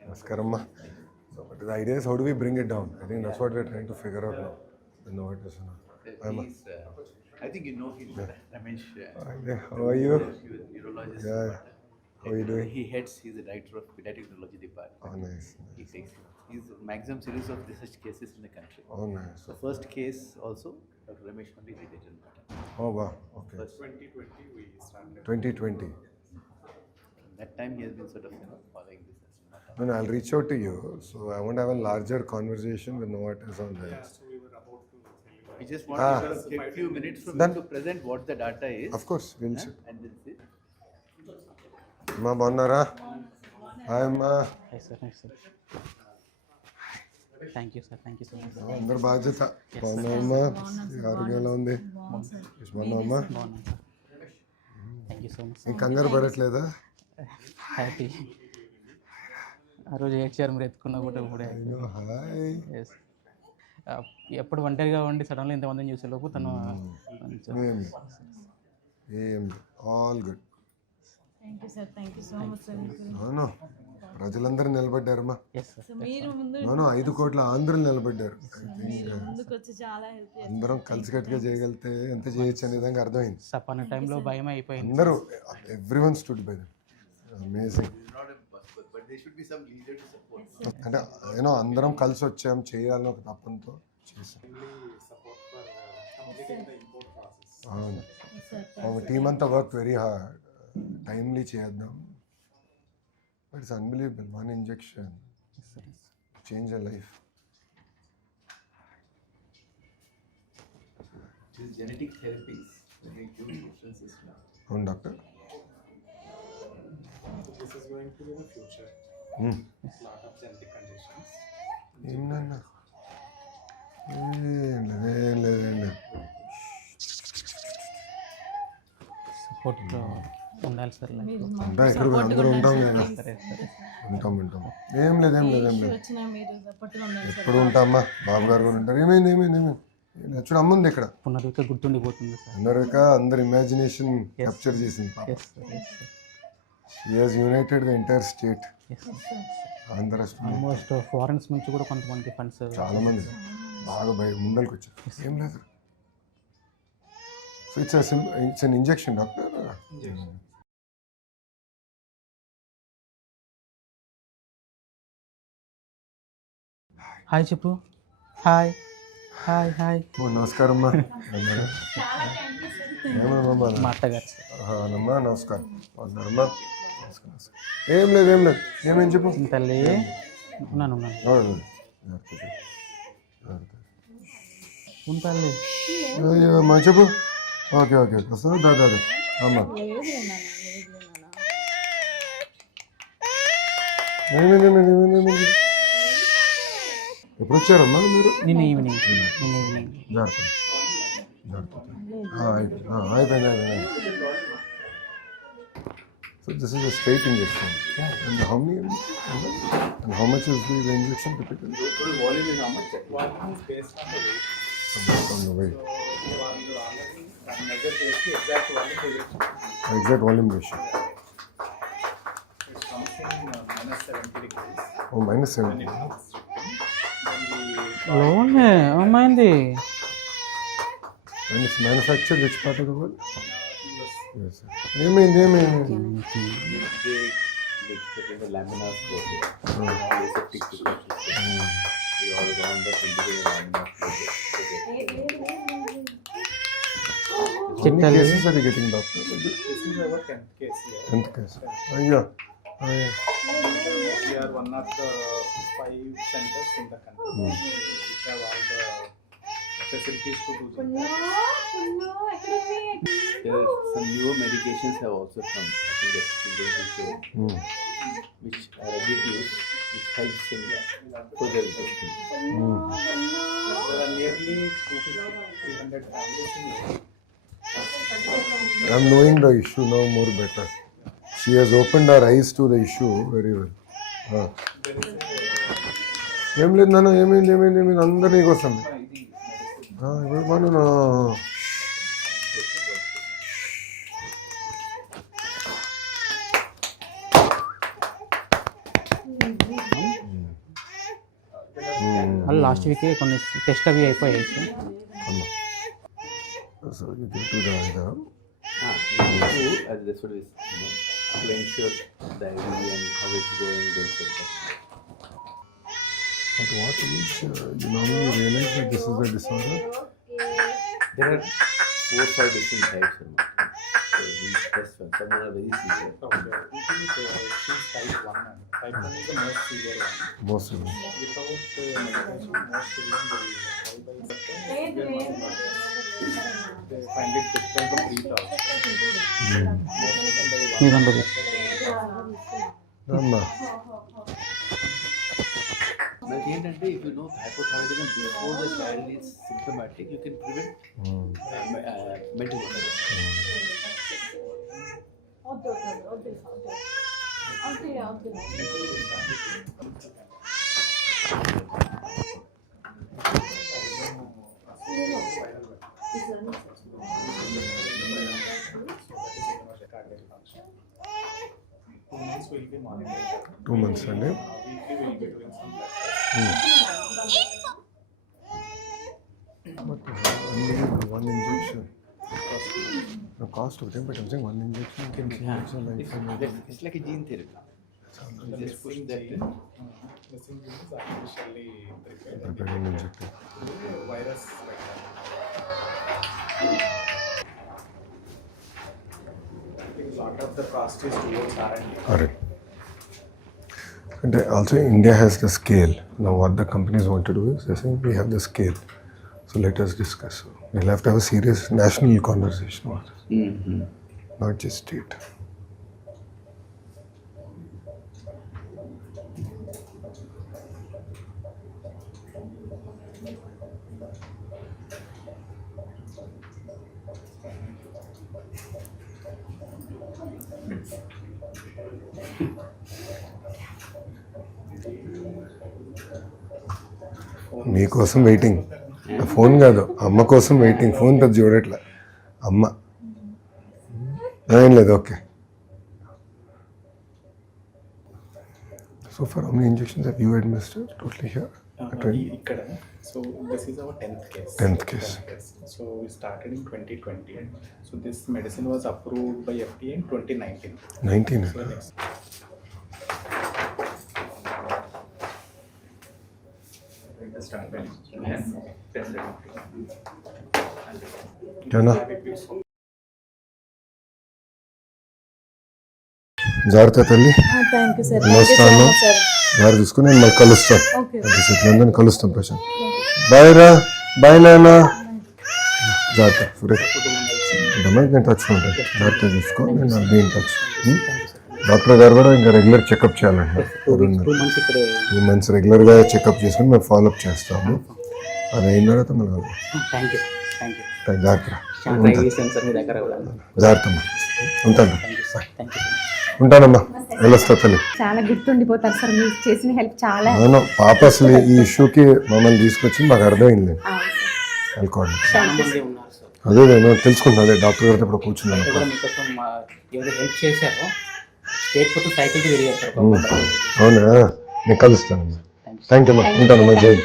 Namaskaram. So, but the idea is how do we bring it down? I think that's what we're trying to figure out now. You know what is I think you know him, Ramesh. How are you? Urologist. Yeah. How are you doing? He's the director of pediatric neurology department. Oh, nice. He takes he's a maximum series of such cases in the country. Oh, nice. The first case also, Dr. Ramesh only did it in Bhatta. Oh, wow. Okay. First 2020 we started. 2020. that time he has been sort of following this as Bhatta. No, I'll reach out to you. So I want to have a larger conversation with Novartis on Yeah, this. so we were about to tell We just want to take a few minutes from you to present what the data is. Of course, we'll see. And then see. Ma bonnara. Hi, ma. Hi sir. Thank you, sir. Thank you so much. అందరు బాధ్యత బాగున్నామా ఆరోగ్యం ఎలా ఉంది బాగున్నామా బాగున్నాను sir. Thank you so much. ఇంక కంగారు పడట్లేదా హ్యాపీ. ఆ రోజు ఏడ్చారు మీరు ఎత్తుకున్నా కూడా ఇప్పుడే. హాయ్ ఎస్. ఎప్పుడు ఒంటరిగా ఉండి సడన్గా ఇంతమందిని చూసే లోపు తను ఏం all good thank you sir. Thank you so much sir. అవును ప్రజలందరూ నిలబడ్డారమ్మా ఎస్ సార్. సో మీరు ముందు అవును 5 కోట్ల ఆంధ్రులు నిలబడ్డారు మీరు ముందుకు వచ్చి చాలా హెల్ప్ చేస్తారు. అందరం కలిసికట్టుగా చేయగలిగితే ఎంత చేయొచ్చు అనే విధంగా అర్థమైంది సపన్న టైంలో భయం అయిపోయింది. అందరూ everyone stood by them amazing Not a buzzword, but there should be some leader to support. అంటే ఏమో అందరం కలిసి వచ్చాం చేయాలని ఒక తప్పంతో చేసాం support for completing the import process. అవును సార్ మా టీం అంతా వర్క్ వెరీ హార్డ్ టైమ్లీ చేద్దాం but it's unbelievable 1 injection change a life These genetic therapies, they give differences now. అవును doctor So this is going to be the future. Lot of genetic conditions. ఏంటన్నా ఏం లేదు సపోర్ట్ ఉండాలి sir life. ఉంటాం ఇక్కడ అందరూ ఉంటాం కదా సరే సరే. ఉంటాం ఏం లేదు వచ్చినా మీరు సపోర్ట్గా ఉండండి సార్. ఎప్పుడు ఉంటామ్మా బాబు గారు కూడా ఉంటారు ఏమైంది చూడు అమ్మ ఉంది ఇక్కడ పునరుక గుర్తుండిపోతుంది సార్. అందరు ఇమాజినేషన్ క్యాప్చర్ చేసింది yes sir. Yes sir. She has united the entire state yes sir. Andhra almost foreigns నుంచి కూడా కొంతమంది ఫండ్స్. చాలా మంది బాగా ముందరికి వచ్చారు ఏం లేదు so it's an injection doctor hi చెప్పు. Hi hi hi. నమస్కారం అమ్మా ఏమమ్మా మా అత్తగారు సార్. అమ్మా నమస్కారం బాగున్నారమ్మా ఏం లేదు ఏమేం చెప్పు తల్లి ఉన్నాను. ఉంటాలి. అమ్మా చెప్పు ఓకే వస్తుంది దాదా అమ్మా ఏమైంది ఎప్పుడు వచ్చారమ్మా మీరు నిన్న ఈవినింగ్. జాగ్రత్త అయిపోయింది so this is a straight injection and how much is the injection typically? Total volume is how much? One is based on the weight. On the weight. So వాళ్ళు already measure చేసి exact volume తెలియచ్చు. Exact volume ratio. It comes in -70 degrees. Oh, -70. Then we లోనే అమ్మాయింది. And it's manufactured which part of the world? US. Yes. ఏమైంది They get the laminar flow here. Aseptic precautions. We all round up into the laminar flow here. How many cases are you getting, doctor? This is our 10th case here. 10th case. అయ్యా We are one of the 5 centers in the country which have all the facilities to do this. There are some newer medications have also come. I think that's going to show which are reduced, which helps in further testing. There are nearly 250-300 families in India. I'm knowing the issue now more better. She has opened her eyes to the issue very well. ఏం లేదు నాన్న ఏమైంది అందరు నీకు వస్తుంది ఇప్పుడు మళ్ళీ లాస్ట్ వీకే కొన్ని టెస్ట్ అవి అయిపోయాయి సార్. అమ్మ. So you give to the That's what it is, to ensure the ID and how it's going. At what age you normally realize that this is a disorder? There are 4 or 5 different types. So these tests, some are very severe. Okay. I think she's type 1 and type 1 is the most severe one. Most of them. Without medication, most children they find it difficult to breathe out. మీ దాంట్లో అమ్మ. But ఏంటంటే if you know hypothyroidism before the child is symptomatic, you can prevent mental illness. Will be monitored. 2 months అండి. Weekly we'll be doing some blood tests. But only one injection. The cost of them, but I'm saying one injection can change your life. It's like a gene therapy. You just push that in. Missing gene is artificially prepared. Again injected. Virus vector. I think a lot of the cost is towards R&D. Alright. And also India has the scale. Now what the companies want to do is they say we have the scale. So let us discuss. We'll have to have a serious national conversation about this, not just state. మీకోసం waiting. Phone కాదు, అమ్మ కోసం waiting. Phone పెద్ద చూడట్లే అమ్మ. ఏం లేదు, okay. So for how many injections have you administered totally here? Ikkada. So this is our 10th case. 10th case. So we started in 2020. So this medicine was approved by FDA in 2019. 19. So next. ఏనా జాగ్రత్త తల్లి. Thank you sir. వస్తాను, జాగ్రత్త చూసుకుని నేను మళ్ళీ కలుస్తాను. అందరిని కలుస్తాం ప్రశాంత్. బాయ్ రా, బాయ్ నాన్న. జాగ్రత్త నేను టచ్ ఉంటాను. జాగ్రత్త చూసుకో, నేను అది ఇన్ టచ్. డాక్టర్ గారు కూడా ఇంకా రెగ్యులర్ చెకప్ చేయాలండి. 2 months రెగ్యులర్గా చెకప్ చేసుకుని మేము ఫాలోఅప్ చేస్తాము. అది అయిన తర్వాత మళ్ళీ థ్యాంక్ యూ. జాగ్రత్త. ట్రై చేశాను సార్ మీ దగ్గర కూడా. జాగ్రత్త అమ్మా. ఉంటాను. Thank you. ఉంటానమ్మా, వెళ్ళొస్తా తల్లి. చాలా గుర్తుండిపోతారు సార్ మీరు చేసిన హెల్ప్ చాలా. అవును, పాప అసలు ఈ ఇష్యూకి మమ్మల్ని తీసుకొచ్చి మాకు అర్థమైంది. అనుకోండి, చాలా మంది ఉన్నారు సార్. అదే నేను తెలుసుకుంటాను. అదే డాక్టర్ గారితో ఇప్పుడు కూర్చున్నాను. ఇక్కడ మీకోసం ఎవరు హెల్ప్ చేశారో స్టేట్ మొత్తం సైకిల్ తిరిగారు సార్. అవునా, నేను కలుస్తానమ్మా. థ్యాంక్ యూ అమ్మా. ఉంటానమ్మా. జై.